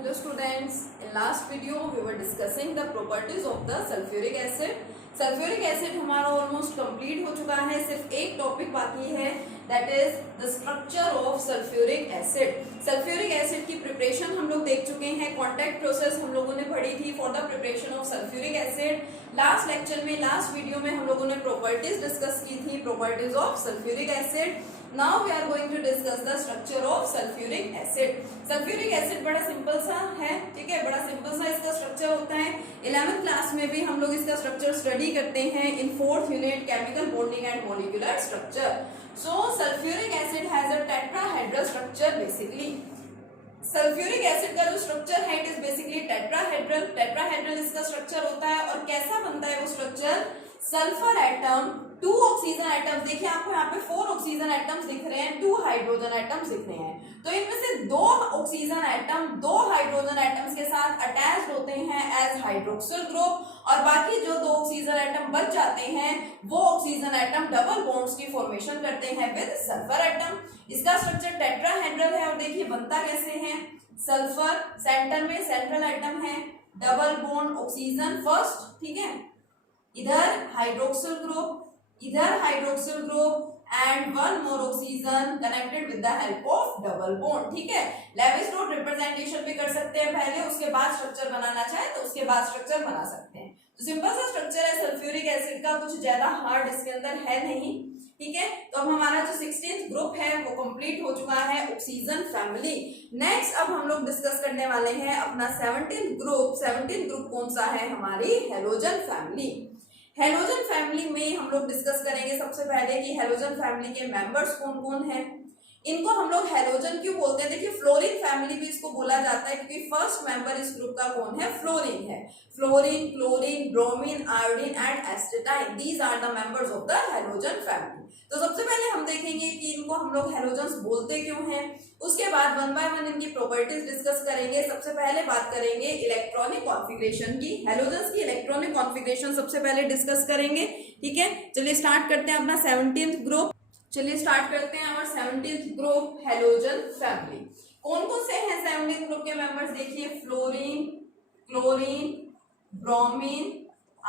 Hello students, in last video we were discussing the properties of the sulfuric acid. Sulfuric acid हमारा almost complete हो चुका है, सिर्फ एक टॉपिक बाकी है, that is the structure of sulphuric acid. Sulphuric acid की preparation हम लोग देख चुके हैं, कॉन्टैक्ट प्रोसेस हम लोगों ने पढ़ी थी for the preparation of sulphuric acid. Last lecture में, लास्ट वीडियो में हम लोगों ने प्रॉपर्टीज डिस्कस की थी, properties of sulphuric acid. Now we are going to discuss the structure of sulfuric acid. Sulfuric acid बड़ा सिंपल सा है, ठीक है, बड़ा सिंपल सा इसका स्ट्रक्चर होता है. 11th क्लास में भी हम लोग इसका स्ट्रक्चर स्टडी करते हैं इन 4th unit chemical bonding and molecular structure. So sulfuric acid has a tetrahedral structure basically. Sulphuric acid का जो स्ट्रक्चर है it is basically tetrahedral. Tetrahedral इसका स्ट्रक्चर होता है और कैसा बनता है वो structure? Sulphur atom, 2 oxygen atoms, देखिए आपको यहाँ पे 4 ऑक्सीजन एटम्स दिख रहे हैं, 2 हाइड्रोजन एटम्स दिख रहे हैं, तो इनमें से 2 ऑक्सीजन एटम 2 हाइड्रोजन एटम्स के साथ अटैच्ड होते हैं एज हाइड्रोक्सिल ग्रुप, और बाकी जो 2 ऑक्सीजन एटम बच जाते हैं वो ऑक्सीजन एटम डबल बॉन्ड्स की फॉर्मेशन करते हैं विद सल्फर एटम. इसका स्ट्रक्चर टेट्राहेड्रल है और देखिए बनता कैसे है? सल्फर, सेंटर में सेंट्रल एटम है, डबल बॉन्ड ऑक्सीजन फर्स्ट, ठीक है, इधर हाइड्रोक्सिल ग्रुप, इधर hydroxyl group and one more oxygen connected with the help of double bond. ठीक है, लेविस डॉट रिप्रेजेंटेशन भी कर सकते हैं पहले, उसके बाद स्ट्रक्चर बनाना चाहे तो उसके बाद स्ट्रक्चर बना सकते हैं. तो सिंपल सा स्ट्रक्चर है सल्फ्यूरिक एसिड का, कुछ ज्यादा हार्ड इसके अंदर है नहीं. ठीक है, तो अब हमारा जो 16th ग्रुप है वो कंप्लीट हो चुका है, ऑक्सीजन फैमिली. नेक्स्ट अब हम लोग डिस्कस करने वाले हैं अपना 17th ग्रुप. 17th ग्रुप कौन सा है? हमारी हेलोजन फैमिली. हेलोजन फैमिली में हम लोग डिस्कस करेंगे सबसे पहले कि हेलोजन फैमिली के मेंबर्स कौन कौन हैं. इनको हम लोग हेलोजन क्यों बोलते हैं? देखिए फ्लोरीन फैमिली भी इसको बोला जाता है क्योंकि फर्स्ट मेंबर इस ग्रुप का कौन है? फ्लोरीन है. Fluorine, chlorine, bromine, iodine and astatine, these are the members of the halogen family. तो सबसे पहले हम देखेंगे कि इनको हम लोग हेलोजन्स बोलते क्यों हैं, उसके बाद वन बाय वन इनकी प्रॉपर्टीज डिस्कस करेंगे. सबसे पहले बात करेंगे इलेक्ट्रॉनिक कॉन्फ़िगरेशन की. हेलोजन्स की इलेक्ट्रॉनिक कॉन्फ़िगरेशन सबसे पहले डिस्कस करेंगे. ठीक है, चलिए स्टार्ट करते हैं अपना 17th ग्रुप. चलिए स्टार्ट करते हैं हमारा 17th ग्रुप हेलोजन फैमिली. कौन कौन से हैं 17th ग्रुप के मेंबर्स? देखिए fluorine, chlorine, bromine,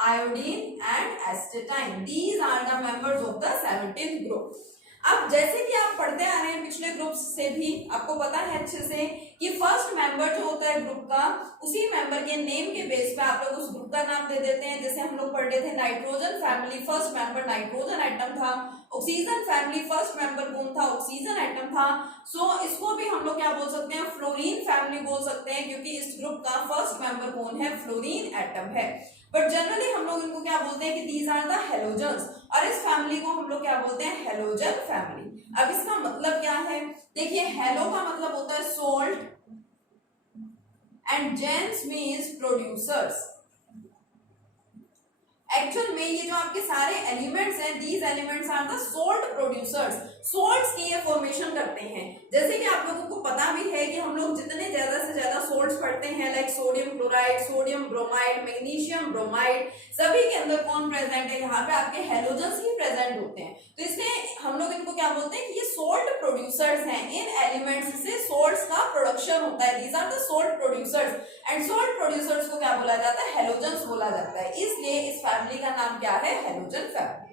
iodine and astatine, these are the members of the 17th group. अब जैसे कि आप पढ़ते आ रहे हैं पिछले ग्रुप से भी, आपको पता है अच्छे से कि फर्स्ट मेंबर जो होता है ग्रुप का, उसी मेंबर के नेम के बेस पे आप लोग उस ग्रुप का नाम दे देते हैं. जैसे हम लोग पढ़ रहे थे nitrogen family, first member nitrogen atom था. ऑक्सीजन फैमिली फर्स्ट मेंबर कौन था? ऑक्सीजन एटम था. सो इसको भी हम लोग क्या बोल सकते हैं? फ्लोरीन फैमिली बोल सकते हैं क्योंकि इस ग्रुप का फर्स्ट मेंबर कौन है? फ्लोरीन एटम है. बट जनरली हम लोग इनको क्या बोलते हैं कि दीज आर द हेलोजन्स, और इस फैमिली को हम लोग क्या बोलते हैं? Halogen family. अब इसका मतलब क्या है? देखिए हेलो का मतलब होता है salt and gens means producers. Actual में ये जो आपके सारे एलिमेंट्स हैं, these elements are the salt producers. Salts की ये फॉर्मेशन करते हैं. जैसे कि आप लोगों को पता भी है कि हम लोग जितने ज्यादा से ज्यादा सोल्ट्स पढ़ते हैं, like sodium chloride, sodium bromide, magnesium bromide, सभी के अंदर कौन प्रेजेंट है? यहाँ पे आपके हेलोजन्स ही प्रेजेंट होते हैं. तो इसलिए हम लोग इनको क्या बोलते हैं कि ये सोल्ट प्रोड्यूसर्स हैं. इन एलिमेंट्स से सोल्ट्स का प्रोडक्शन होता है. These are the salt producers and salt producers को क्या बोला जाता है? हेलोजन्स बोला जाता है. इसलिए इस फैमिली का नाम क्या है? Halogen family.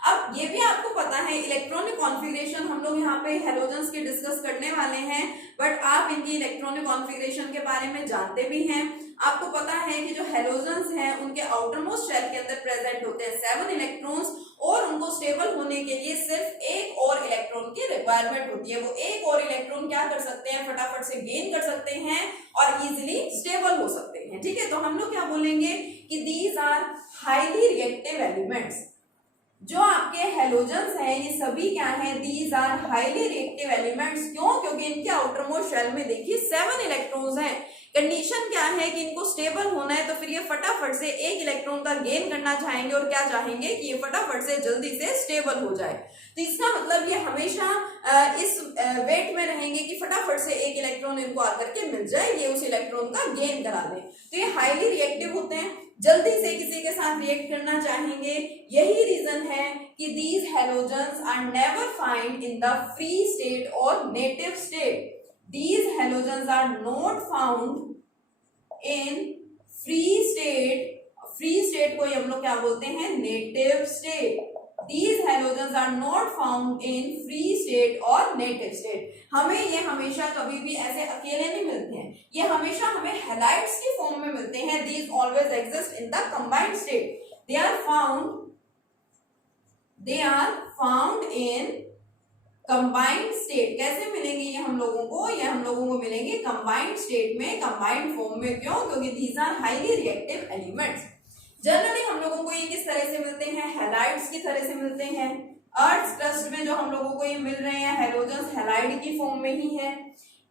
अब ये भी आपको पता है इलेक्ट्रॉनिक कॉन्फ़िगरेशन हम लोग यहाँ पे हेलोजन्स की डिस्कस करने वाले हैं, बट आप इनकी इलेक्ट्रॉनिक कॉन्फ़िगरेशन के बारे में जानते भी हैं. आपको पता है कि जो हेलोजन्स हैं उनके आउटर मोस्ट शेल के अंदर प्रेजेंट होते हैं 7 इलेक्ट्रॉन्स, और उनको स्टेबल होने के लिए सिर्फ एक और इलेक्ट्रॉन की रिक्वायरमेंट होती है. वो एक और इलेक्ट्रॉन क्या कर सकते हैं? फटाफट से गेन कर सकते हैं और इजिली स्टेबल हो सकते हैं. ठीक है, तो हम लोग क्या बोलेंगे कि these are highly reactive elements. जो आपके हेलोजन्स हैं ये सभी क्या हैं? These are highly reactive elements. क्यों? क्योंकि इनके आउटर मोस्ट शेल में देखिए 7 इलेक्ट्रॉन्स हैं. कंडीशन क्या है कि इनको स्टेबल होना है, तो फिर ये फटाफट से एक इलेक्ट्रॉन का गेन करना चाहेंगे और क्या चाहेंगे कि ये फटाफट से जल्दी से स्टेबल हो जाए. तो इसका मतलब ये हमेशा इस वेट में रहेंगे कि फटाफट से एक इलेक्ट्रॉन इनको आकर के मिल जाए, ये उस इलेक्ट्रॉन का गेन करा दें. तो ये हाईली रिएक्टिव होते हैं, जल्दी से किसी के साथ रिएक्ट करना चाहेंगे. यही रीजन है कि these halogens are never find in the free state और native state. these halogens are not found in free state को हम लोग क्या बोलते हैं, native state. These halogens are not found in free state or native state. हमें ये हमेशा कभी भी ऐसे अकेले नहीं मिलते हैं, ये हमेशा हमें हैलाइड्स की फॉर्म में मिलते हैं. These always exist in the combined state. They are found in combined state. कैसे मिलेंगे ये हम लोगों को, ये हम लोगों को मिलेंगे combined state में, combined form में. क्यों? क्योंकि these are highly reactive elements. Generally हम लोगों को ये किस तरह से मिलते हैं, हैलाइड्स की तरह से मिलते हैं. अर्थ क्रस्ट में जो हम लोगों को ये मिल रहे हैं हैलोजेंस हैलाइड की फॉर्म में ही है.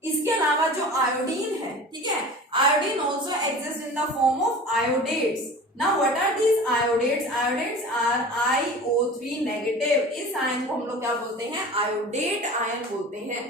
इसके अलावा जो आयोडीन है, ठीक है, iodine also exist in the form of iodates. Now what are these iodates? Iodates are IO3 negative. इस आयन को हम लोग क्या बोलते हैं, आयोडेट आयन बोलते हैं.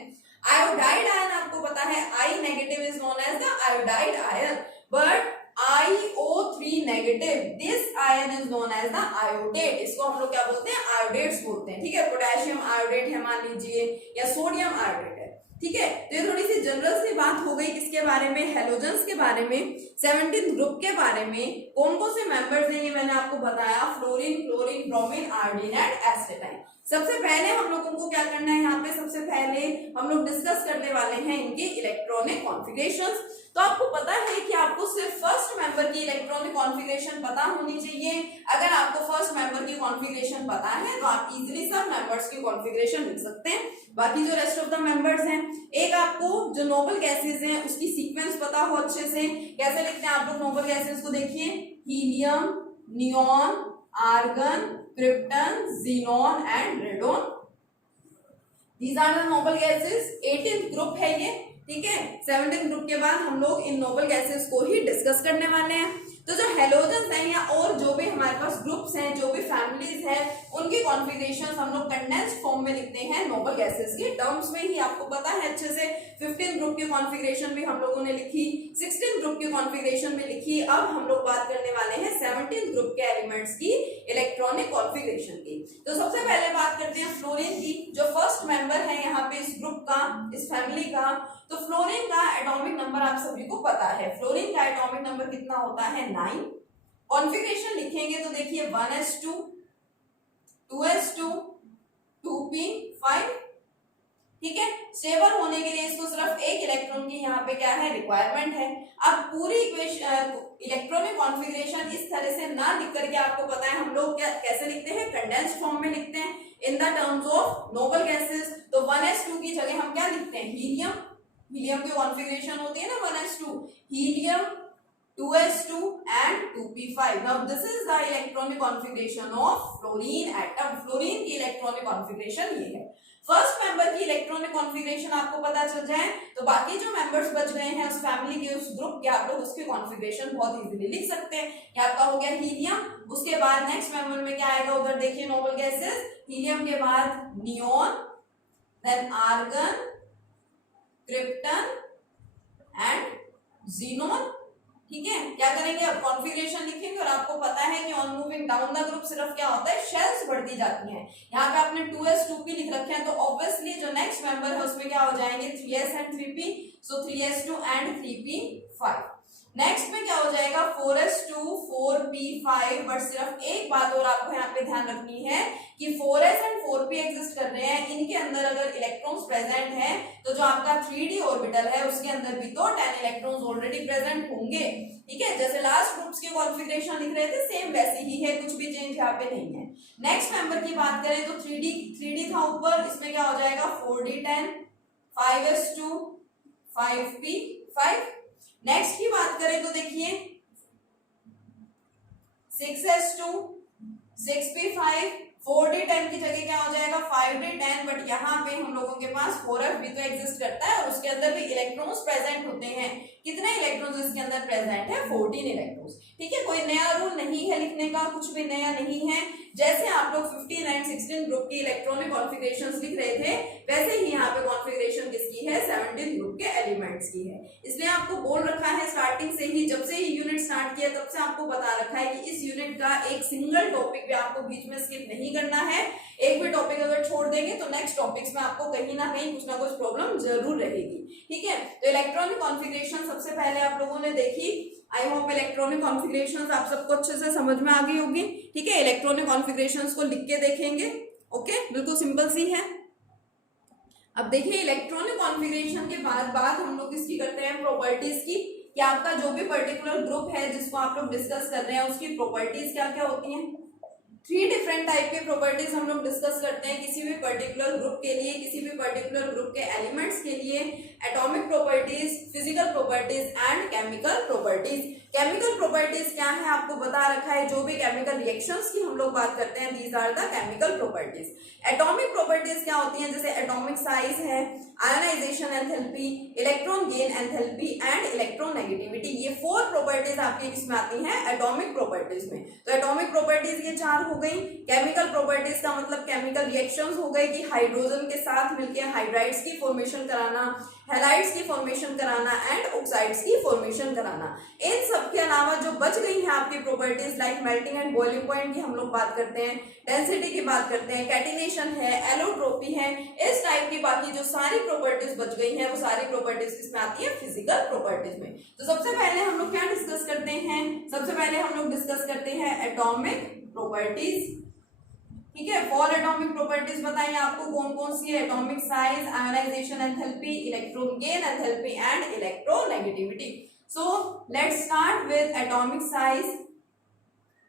आयोडाइड आयन आपको पता है I negative is known as the iodide ion, but IO3 negative this ion is known as the iodate. इसको हम लोग क्या बोलते हैं, आयोडेट्स बोलते हैं. ठीक है, पोटेशियम आयोडेट है मान लीजिए, या सोडियम आयोडेट है. ठीक है, तो ये थोड़ी सी जनरल सी बात हो गई किसके बारे में, हैलोजेंस के बारे में. 17th ग्रुप के बारे में कौन कौन से मेंबर्स हैं ये मैंने आपको बताया, fluorine, chlorine, bromine, iodine and astatine. सबसे पहले हम लोगों को क्या करना है, यहाँ पे सबसे पहले हम लोग डिस्कस करने वाले हैं इनके इलेक्ट्रॉनिक कॉन्फ़िगरेशंस. तो आपको पता है कि आपको सिर्फ फर्स्ट मेंबर की इलेक्ट्रॉनिक कॉन्फ़िगरेशन पता होनी चाहिए. अगर आपको फर्स्ट मेंबर की कॉन्फ़िगरेशन पता है तो आप इजीली सब मेंबर्स की कॉन्फ़िगरेशन लिख सकते हैं. बाकी जो रेस्ट ऑफ द मेंबर्स हैं, एक आपको जो नोबल गैसेस हैं उसकी सीक्वेंस पता हो अच्छे से. कैसे लिखते हैं आप लोग नोबल गैसेस को, देखिए, helium, neon, argon, krypton, xenon and radon. These are the noble gases. 18th group है ये. ठीक है, 17th ग्रुप के बाद हम लोग इन नोबल गैसेस को ही डिस्कस करने वाले हैं. तो जो हैलोजेंस हैं या और जो भी हमारे पास ग्रुप्स हैं, जो भी फैमिलीज हैं, उनकी कॉन्फ़िगरेशंस हम लोग कंडेंस्ड फॉर्म में लिखते हैं नोबल गैसेस के टर्म्स में ही. आपको पता है अच्छे से 15th ग्रुप की कॉन्फ़िगरेशन भी हम लोगों ने लिखी, 16th ग्रुप की कॉन्फ़िगरेशन भी लिखी. अब हम लोग बात करने वाले हैं 17th ग्रुप के एलिमेंट्स की इलेक्ट्रॉनिक कॉन्फ़िगरेशन की. तो सबसे पहले बात करते हैं फ्लोरीन की, जो फर्स्ट मेंबर है यहाँ पे इस ग्रुप का, इस फैमिली का. तो फ्लोरीन का एटॉमिक नंबर आप सभी को पता है. फ्लोरीन का एटॉमिक नंबर कितना होता है, 9. कॉन्फ़िगरेशन लिखेंगे तो देखिए 1s2, 2s2, 2p5. ठीक है, स्टेबल होने के लिए इसको सिर्फ एक इलेक्ट्रॉन की यहाँ पे क्या है, रिक्वायरमेंट है. अब पूरी इलेक्ट्रॉनिक कॉन्फ़िगरेशन इस तरह से ना लिख करके आपको पता है हम लोग क्या कैसे लिखते हैं, कंडेंस्ड फॉर्म में लिखते हैं in the terms of noble gases. तो 1s2 की जगह हम क्या लिखते हैं, हीलियम. हीलियम की कॉन्फ़िगरेशन होती है ना 1s2, helium, 2s2 and 2p5. Now this is the electronic configuration of fluorine atom. Fluorine की इलेक्ट्रॉनिक कॉन्फ़िगरेशन ये है. फर्स्ट मेंबर की इलेक्ट्रॉनिक कॉन्फ़िगरेशन आपको पता चल जाए तो बाकी जो मेंबर्स बच गए हैं उस फैमिली के, उस ग्रुप के, आप लोग उसकी कॉन्फ़िगरेशन बहुत इजीली लिख सकते हैं. ये आपका हो गया हीलियम. उसके बाद नेक्स्ट मेंबर में क्या आएगा, उधर देखिए नोबल गैसेस. हीलियम के बाद neon, then argon, krypton and xenon. ठीक है, क्या करेंगे अब, कॉन्फ़िगरेशन लिखेंगे. और आपको पता है कि on moving down the group सिर्फ क्या होता है, शेल्स बढ़ती जाती हैं. यहाँ पे आपने 2s 2p लिख रखे हैं तो ऑब्वियसली जो नेक्स्ट मेंबर है उसमें क्या हो जाएंगे, 3s and 3p. So 3s2 and 3p5. Next में क्या हो जाएगा, 4s2, 4p5. बट सिर्फ एक बात और आपको यहाँ पे ध्यान रखनी है कि 4s एंड 4p एग्जिस्ट कर रहे हैं, इनके अंदर अगर इलेक्ट्रॉन्स प्रेजेंट हैं तो जो आपका 3d ऑर्बिटल है उसके अंदर भी तो 10 इलेक्ट्रॉन्स ऑलरेडी प्रेजेंट होंगे. ठीक है, जैसे लास्ट ग्रुप्स की कॉन्फ़िगरेशन लिख रहे थे सेम वैसी ही है, कुछ भी चेंज यहाँ पे नहीं है. नेक्स्ट मेंबर की बात करें तो 3d था ऊपर, इसमें क्या हो जाएगा, 4d10, 5s2, 5p5. नेक्स्ट की बात करें तो देखिए 6s2, 6p5, 4d10 की जगह क्या हो जाएगा, 5d10. बट यहाँ पे हम लोगों के पास 4f भी तो एग्जिस्ट करता है और उसके अंदर भी इलेक्ट्रॉन्स प्रेजेंट होते हैं. कितने इलेक्ट्रॉन्स इसके अंदर प्रेजेंट है, 14 इलेक्ट्रॉन्स. ठीक है, कोई नया रूल नहीं है लिखने का, कुछ भी नया नहीं है. जैसे आप लोग 15 एंड 16 ग्रुप की इलेक्ट्रॉनिक कॉन्फ़िगरेशंस लिख रहे थे वैसे ही यहाँ पे कॉन्फ़िगरेशन किसकी है, 17 बंडिल ग्रुप के एलिमेंट्स की है। इसलिए आपको बोल रखा है स्टार्टिंग से ही, जब से ही यूनिट स्टार्ट किया तब से आपको बता रखा है कि इस यूनिट का एक सिंगल टॉपिक भी आपको बीच में स्किप नहीं करना है। एक भी टॉपिक अगर छोड़ देंगे तो नेक्स्ट टॉपिक्स में आपको कहीं ना कहीं कुछ ना कुछ प्रॉब्लम जरूर रहेगी। ठीक है, तो इलेक्ट्रॉनिक कॉन्फ़िगरेशन सबसे पहले आप लोगों ने देखी। आई होप इलेक्ट्रॉनिक कॉन्फ़िगरेशंस आप सबको अच्छे से समझ में आ गई होगी। ठीक है, इलेक्ट्रॉनिक कॉन्फ़िगरेशंस को लिख के देखेंगे। ओके, बिल्कुल सिंपल सी है। अब देखिए इलेक्ट्रॉनिक कॉन्फ़िगरेशन के बाद बात हम लोग किसकी करते हैं, प्रॉपर्टीज की, कि आपका जो भी पर्टिकुलर ग्रुप है जिसको आप लोग डिस्कस कर रहे हैं उसकी प्रॉपर्टीज क्या क्या होती हैं। 3 डिफरेंट टाइप के प्रॉपर्टीज हम लोग डिस्कस करते हैं किसी भी पर्टिकुलर ग्रुप के लिए, किसी भी पर्टिकुलर ग्रुप के एलिमेंट्स के लिए। Atomic properties, physical properties and chemical properties. Chemical properties क्या है आपको बता रखा है, जो भी केमिकल रिएक्शंस की हम लोग बात करते हैं these are the chemical properties. Atomic properties क्या होती हैं, जैसे एटॉमिक साइज है, ionisation enthalpy, electron gain enthalpy and electronegativity. ये 4 प्रॉपर्टीज आपकी इसमें आती हैं एटॉमिक प्रॉपर्टीज में। तो एटॉमिक प्रॉपर्टीज ये 4 हो गई। केमिकल प्रॉपर्टीज का मतलब केमिकल रिएक्शंस हो गए कि हाइड्रोजन के साथ मिलकर हाइड्राइड्स की फॉर्मेशन कराना, हैलाइड्स की फॉर्मेशन कराना एंड ऑक्साइड्स की फॉर्मेशन कराना। इन सब के अलावा जो बच गई है आपकी properties like melting and boiling point की हम लोग बात करते हैं, डेंसिटी की बात करते हैं, कैटिनेशन है, एलोट्रोपी है, इस टाइप की बाकी जो सारी प्रॉपर्टीज बच गई हैं वो सारी प्रॉपर्टीज किसमें आती है, फिजिकल प्रॉपर्टीज में। तो सबसे पहले हम लोग क्या डिस्कस करते हैं, सबसे पहले हम लोग डिस्कस करते हैं एटॉमिक प्रॉपर्टीज। ठीक है, 4 एटॉमिक प्रॉपर्टीज बताइए आपको कौन कौन सी है। Atomic size, ionisation enthalpy, electron gain enthalpy and electronegativity. So let's start with atomic size.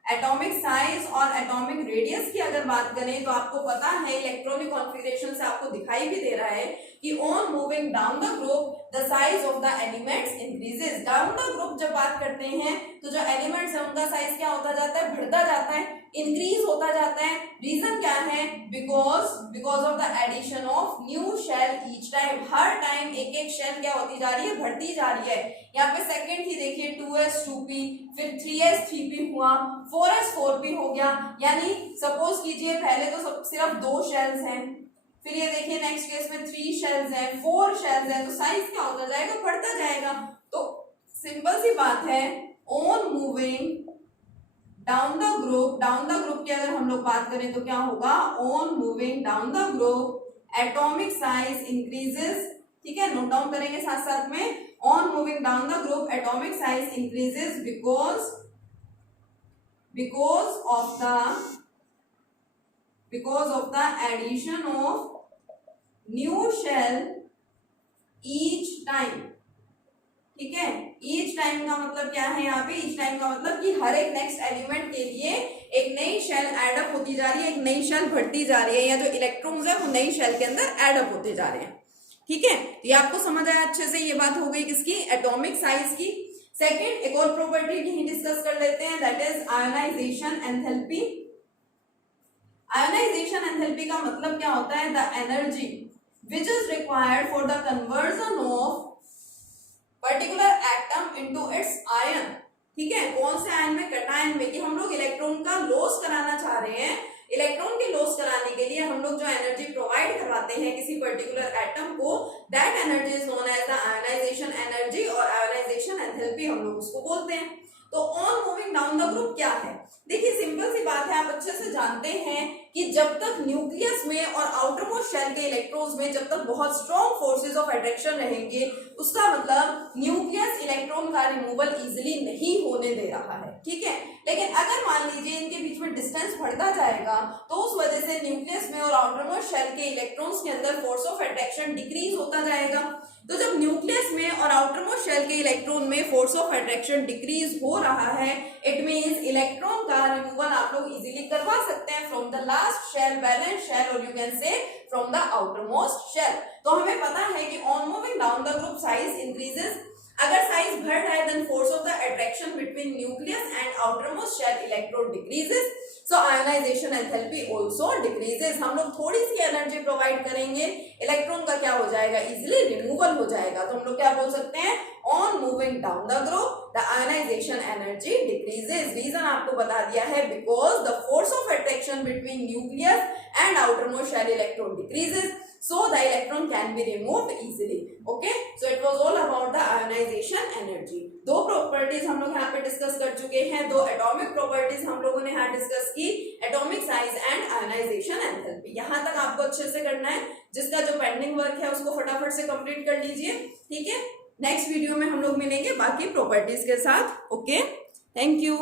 Atomic size और एटॉमिक रेडियस की अगर बात करें तो आपको पता है इलेक्ट्रॉनिक कॉन्फ़िगरेशन से आपको दिखाई भी दे रहा है कि on moving down the group the size of the elements increases. Down the group जब बात करते हैं तो जो एलिमेंट्स है उनका साइज क्या होता जाता है, बढ़ता जाता है, इंक्रीज होता जाता है। रीजन क्या है, because of the addition of new shell each time. हर टाइम एक एक शेल क्या होती जा रही है, बढ़ती जा रही है। यहाँ पे सेकंड की देखिए 2s2p, फिर 3s3p हुआ, 4s4p हो गया। यानी सपोज कीजिए पहले तो सिर्फ 2 शेल्स हैं, फिर ये देखिए नेक्स्ट केस में 3 शेल्स हैं, 4 शेल्स हैं, तो साइज क्या होता जाएगा, बढ़ता जाएगा। तो सिंपल सी बात है, on moving down the group की अगर हम लोग बात करें तो क्या होगा, on moving down the group atomic size increases. ठीक है, नोट डाउन करेंगे साथ साथ में। On moving down the group atomic size increases because of the addition of new shell each time। ठीक है, each टाइम का मतलब क्या है, यहाँ पे each टाइम का मतलब कि हर एक नेक्स्ट एलिमेंट के लिए एक नई शेल एडअप होती जा रही है, एक नई शेल बढ़ती जा रही है, या जो इलेक्ट्रॉन्स है वो नई शेल के अंदर एडअप होते जा रहे हैं। ठीक है, तो ये आपको समझ आया अच्छे से। ये बात हो गई किसकी, एटॉमिक साइज की। सेकेंड एक और प्रॉपर्टी यही डिस्कस कर लेते हैं, that is ionisation enthalpy. Ionisation enthalpy का मतलब क्या होता है, the energy which is required for the conversion of particular atom into its ion. ठीक है, कौन से आयन में, कैटायन में, कि हम लोग इलेक्ट्रॉन का लॉस कराना चाह रहे हैं। इलेक्ट्रॉन के लॉस कराने के लिए हम लोग जो एनर्जी प्रोवाइड करवाते हैं किसी पर्टिकुलर एटम को, that energy is known as the ionisation energy, और आयोनाइजेशन एंथैल्पी हम लोग उसको बोलते हैं। तो on moving down the group क्या है, देखिए सिंपल सी बात है, आप अच्छे से जानते हैं कि जब तक न्यूक्लियस में और आउटर मोस्ट शेल के इलेक्ट्रॉन्स में जब तक बहुत स्ट्रॉन्ग फोर्सेस ऑफ अट्रैक्शन रहेंगे, उसका मतलब न्यूक्लियस इलेक्ट्रॉन का रिमूवल इजीली नहीं होने दे रहा है। ठीक है, लेकिन अगर मान लीजिए इनके बीच में डिस्टेंस बढ़ता जाएगा तो उस वजह से न्यूक्लियस में और आउटर मोस्ट शेल के इलेक्ट्रॉन्स के अंदर फोर्स ऑफ अट्रैक्शन डिक्रीज होता जाएगा। तो जब न्यूक्लियस में और आउटर मोस्ट शेल के इलेक्ट्रॉन में फोर्स ऑफ अट्रैक्शन डिक्रीज हो रहा है, इट मींस इलेक्ट्रॉन का रिमूवल आप लोग इजीली करवा सकते हैं from the last shell, valence shell, और you can say from the outermost shell. तो हमें पता है कि on moving down the group size increases. अगर साइज बढ़ रहा है then force of the attraction between nucleus and outermost shell electron decreases, so ionisation enthalpy also decreases. हम लोग थोड़ी सी एनर्जी प्रोवाइड करेंगे, इलेक्ट्रॉन का क्या हो जाएगा, इजीली रिमूवल हो जाएगा। तो हम लोग क्या बोल सकते हैं, on moving down the group the ionisation energy decreases. Reason आपको बता दिया है, because the force of attraction between nucleus and outermost shell electron decreases, so the electron can be removed easily. Okay, so it was all about the ionization energy. दो properties हम लोग यहाँ पे discuss कर चुके हैं, दो एटॉमिक प्रॉपर्टीज हम लोगों ने यहाँ डिस्कस की, atomic size and ionization enthalpy. यहाँ तक आपको अच्छे से करना है, जिसका जो पेंडिंग वर्क है उसको फटाफट से कंप्लीट कर लीजिए, ठीक है। नेक्स्ट वीडियो में हम लोग मिलेंगे बाकी प्रॉपर्टीज के साथ। Okay, thank you.